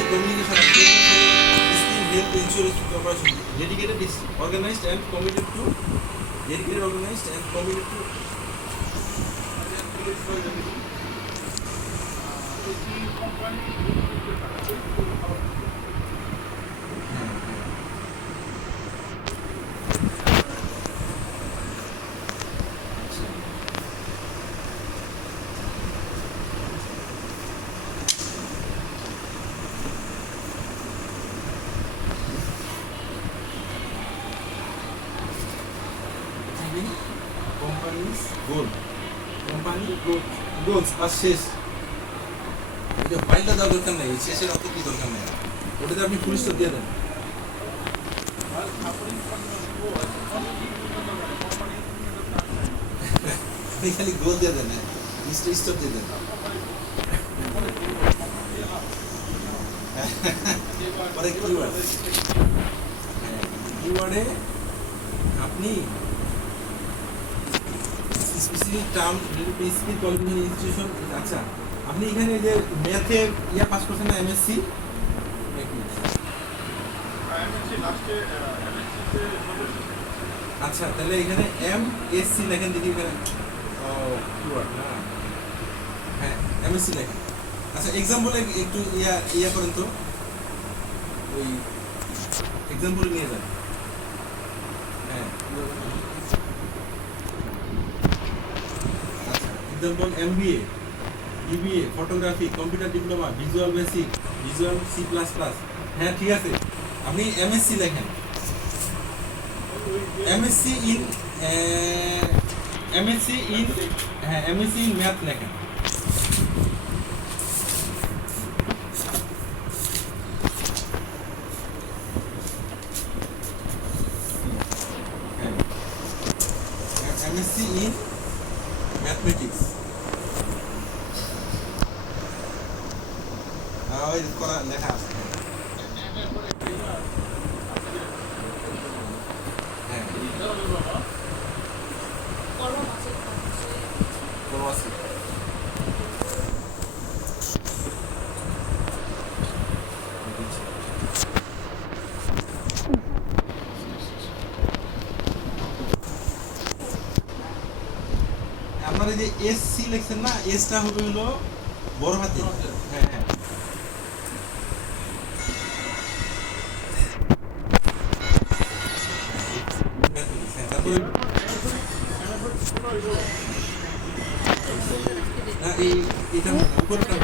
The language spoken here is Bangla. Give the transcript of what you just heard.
basic communication skill help ensure cooperation. Dedicated is organized and committed to dedicated, organized and committed to company's goal. Company goals আর শেষ। এটা ফাইলটা দেওয়ার দরকার নেই, শেষের অত কি দরকার নেই, ওটাতে আপনি ফুল স্টপ দিয়ে দেন। আপনি খালি গোল দিয়ে দেন, স্টপ দিয়ে দেন। পরে কিওয়ার্ড, কিওয়ার্ডে আপনি specific term specific qualification institution. আচ্ছা, আপনি এখানে যে ম্যাথের ইয়া পাস করছেন না, এমএসসি। আচ্ছা, তাহলে এখানে এমএসসি লেখেন দেখি এখানে। কিওয়ার্ড না, হ্যাঁ এমএসসি লেখেন। আচ্ছা, এক্সাম্পলে একটু ইয়া করেন তো, ওই এক্সাম্পল নিয়ে যান। হ্যাঁ, example MBA, BBA, photography, computer diploma, visual basic, visual C plus plus. হ্যাঁ ঠিক আছে, আপনি এমএসসি লেখেন। এমএসসি ইন হ্যাঁ এমএসসি ইন ম্যাথ লেখেন। এমএসসি ইন ম্যাথমেটিক্স ওই করা লেখা আছে। হ্যাঁ আপনারা যে এসসি লিখছেন না, এসটা হবে হলো বড় হাতে। হ্যাঁ হ্যাঁ, এটা উপরটা